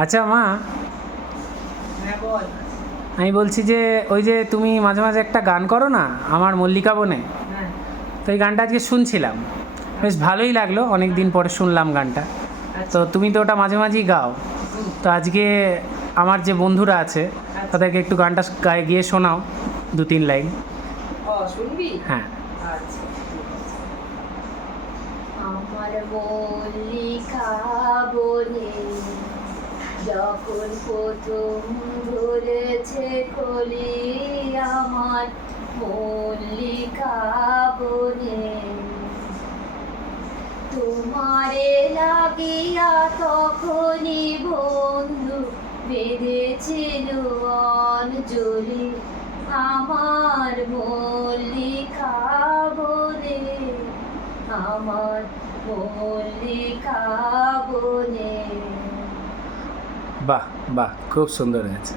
আচ্ছা মা, হ্যাঁ বল। আমি বলছি যে ওই যে তুমি মাঝে মাঝে একটা গান করো না, আমার মল্লিকা বনে, হ্যাঁ তো এই গানটা আজকে শুনছিলাম, বেশ ভালোই লাগলো, অনেক দিন পরে শুনলাম গানটা। তো আচ্ছা। তুমি তো ওটা মাঝে মাঝেই গাও, হুম, তো আজকে আমার যে বন্ধুরা আছে তাদেরকে একটু গানটা গায়ে গিয়ে শোনাও, 2-3 লাইন। ও শুনবি? হ্যাঁ। আচ্ছা ঠিক আছে। আমার মল্লিকা বনে যখন প্রথম ধরেছে কলি, আমার মল্লিকা বনে তোমারে লাগিয়া তখনই বন্ধু বেঁধেছিল অঞ্জলি, আমার মল্লিকা বনে, আমার মল্লিকা বনে। বাহ বাহ, খুব সুন্দর হয়েছে।